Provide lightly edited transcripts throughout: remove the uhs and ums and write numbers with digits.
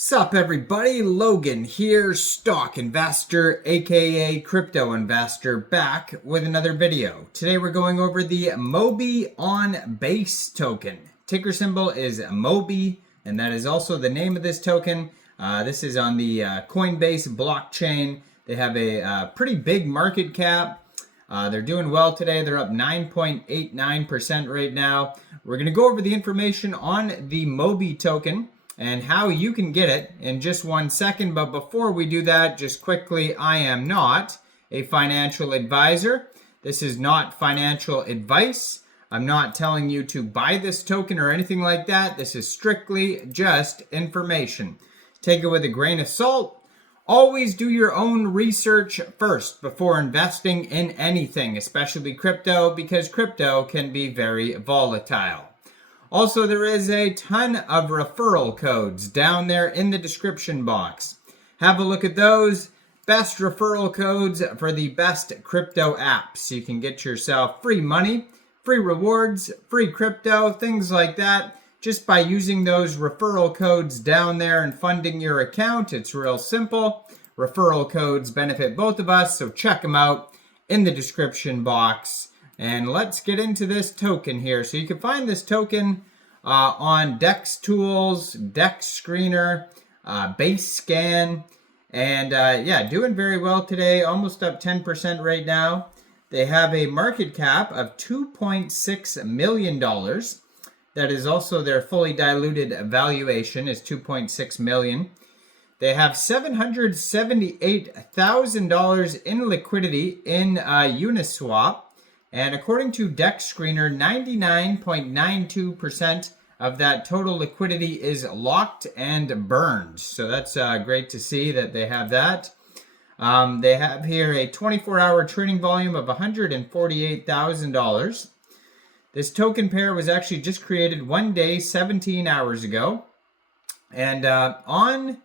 Sup everybody, Logan here, stock investor aka crypto investor, back with another video. Today we're going over the MOBY on Base token. Ticker symbol is MOBY, and that is also the name of this token. This is on the Coinbase blockchain. They have a pretty big market cap. They're doing well today. They're up 9.89% right now. We're going to go over the information on the MOBY token and how you can get it in just 1 second. But before we do that, just quickly, I am not a financial advisor. This is not financial advice. I'm not telling you to buy this token or anything like that. This is strictly just information. Take it with a grain of salt. Always do your own research first before investing in anything, especially crypto, because crypto can be very volatile. Also, there is a ton of referral codes down there in the description box. Have a look at those. Best referral codes for the best crypto apps. You can get yourself free money, free rewards, free crypto, things like that, just by using those referral codes down there and funding your account. It's real simple. Referral codes benefit both of us, so check them out in the description box. And let's get into this token here. So you can find this token on DEX Tools, DEX Screener, BASECHAin, and yeah, doing very well today, almost up 10% right now. They have a market cap of $2.6 million. That is also their fully diluted valuation is $2.6 million. They have $778,000 in liquidity in UNISWAP. And according to DEX Screener, 99.92% of that total liquidity is locked and burned. So that's great to see that they have that. They have here a 24-hour trading volume of $148,000. This token pair was actually just created 1 day, 17 hours ago. And on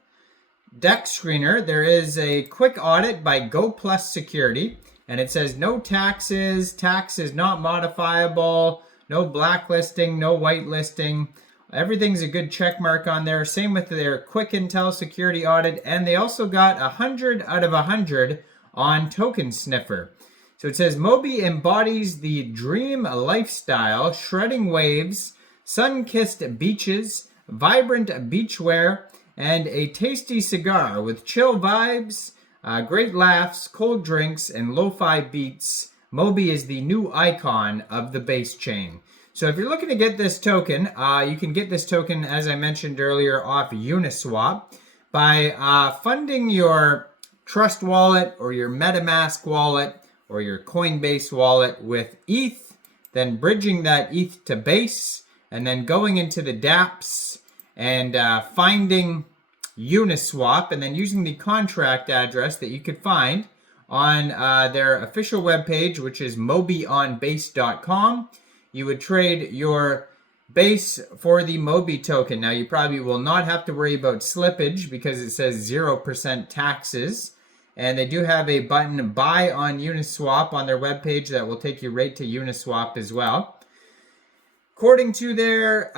DEX Screener, there is a quick audit by Go Plus Security. And it says no taxes, tax is not modifiable, no blacklisting, no whitelisting. Everything's a good check mark on there. Same with their quick intel security audit. And they also got 100 out of 100 on Token Sniffer. So it says MOBY embodies the dream lifestyle, shredding waves, sun-kissed beaches, vibrant beachwear, and a tasty cigar with chill vibes, great laughs, cold drinks, and lo-fi beats. MOBY is the new icon of the BASECHAIN. So if you're looking to get this token, you can get this token, as I mentioned earlier, off UNISWAP by funding your Trust wallet or your MetaMask wallet or your Coinbase wallet with ETH, then bridging that ETH to Base, and then going into the dApps and finding UNISWAP, and then using the contract address that you could find on their official webpage, which is mobyonbase.com. You would trade your base for the MOBY token. Now, you probably will not have to worry about slippage because it says 0% taxes. And they do have a button buy on UNISWAP on their webpage that will take you right to UNISWAP as well. According to their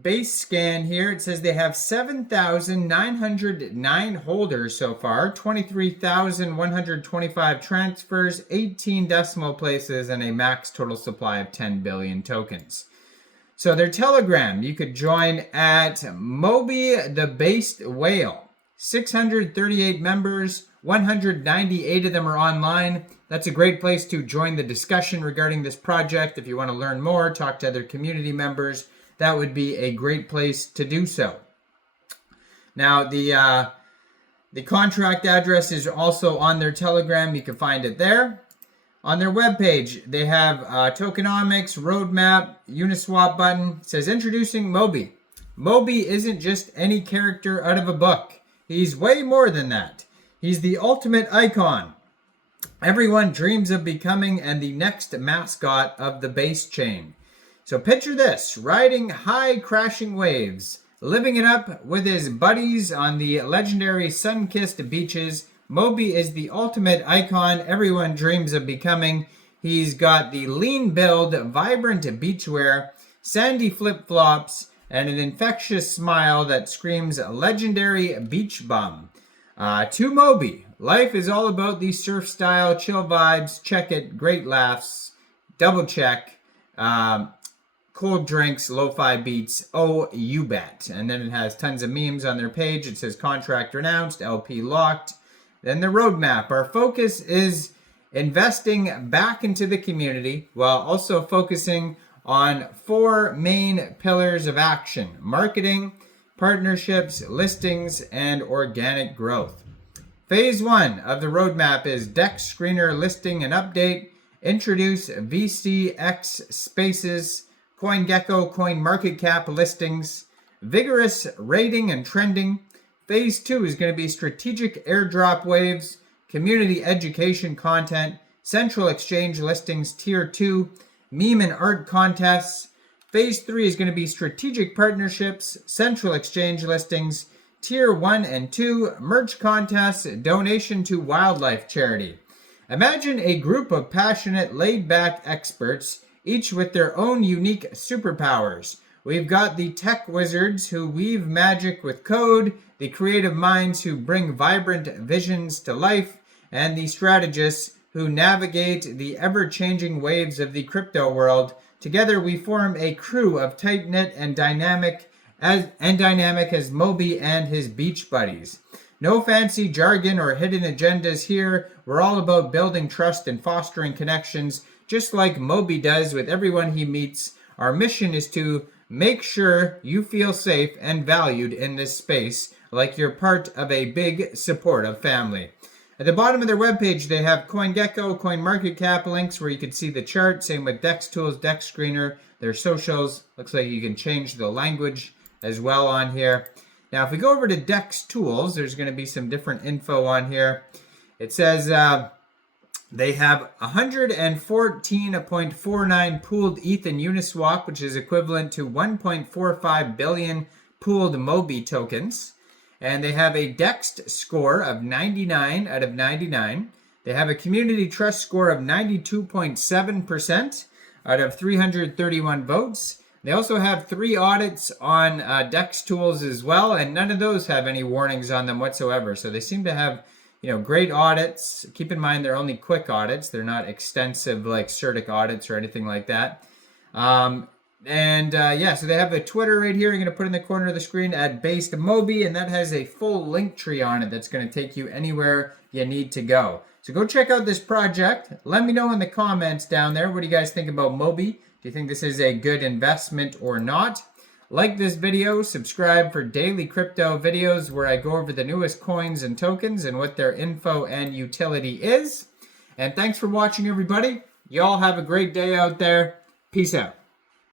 base scan here, it says they have 7,909 holders so far, 23,125 transfers, 18 decimal places, and a max total supply of 10 billion tokens. So their Telegram, you could join at MOBY the Based Whale. 638 members, 198 of them are online. That's a great place to join the discussion regarding this project. If you want to learn more, talk to other community members, that would be a great place to do so. Now, the contract address is also on their Telegram. You can find it there. On their webpage, they have tokenomics, roadmap, Uniswap button. It says, introducing MOBY. MOBY isn't just any character out of a book. He's way more than that. He's the ultimate icon everyone dreams of becoming and the next mascot of the BASECHAIN. So picture this, riding high crashing waves, living it up with his buddies on the legendary sun-kissed beaches. MOBY is the ultimate icon everyone dreams of becoming. He's got the lean build, vibrant beachwear, sandy flip-flops, and an infectious smile that screams legendary beach bum. To MOBY, life is all about the surf style, chill vibes, check it, great laughs, double check, cold drinks, lo-fi beats, oh, you bet. And then it has tons of memes on their page. It says contract renounced, LP locked. Then the roadmap. Our focus is investing back into the community while also focusing on 4 main pillars of action: marketing, partnerships, listings, and organic growth. Phase 1 of the roadmap is DEX screener listing and update, introduce VCX spaces, CoinGecko CoinMarketCap listings, vigorous rating and trending. Phase 2 is going to be strategic airdrop waves, community education content, central exchange listings tier 2, meme and art contests. Phase 3 is going to be strategic partnerships, central exchange listings, tier 1 and 2, merch contests, donation to wildlife charity. Imagine a group of passionate, laid-back experts, each with their own unique superpowers. We've got the tech wizards who weave magic with code, the creative minds who bring vibrant visions to life, and the strategists who navigate the ever-changing waves of the crypto world. Together we form a crew of tight-knit and dynamic as MOBY and his beach buddies. No fancy jargon or hidden agendas here. We're all about building trust and fostering connections, just like MOBY does with everyone he meets. Our mission is to make sure you feel safe and valued in this space, like you're part of a big, supportive family. At the bottom of their webpage, they have CoinGecko, CoinMarketCap links where you can see the chart. Same with DEX Tools, DEX Screener, their socials. Looks like you can change the language as well on here. Now, if we go over to DEX Tools, there's going to be some different info on here. It says they have 114.49 pooled ETH in Uniswap, which is equivalent to 1.45 billion pooled MOBY tokens. And they have a DEX score of 99 out of 99. They have a community trust score of 92.7% out of 331 votes. They also have 3 audits on DEX Tools as well, and none of those have any warnings on them whatsoever. So they seem to have, great audits. Keep in mind they're only quick audits. They're not extensive like CertiK audits or anything like that. So they have a Twitter right here. I'm going to put in the corner of the screen at BASECHAIN, and that has a full link tree on it that's going to take you anywhere you need to go. So go check out this project. Let me know in the comments down there. What do you guys think about MOBY? Do you think this is a good investment or not? Like this video, subscribe for daily crypto videos where I go over the newest coins and tokens and what their info and utility is. And thanks for watching, everybody. Y'all have a great day out there. Peace out.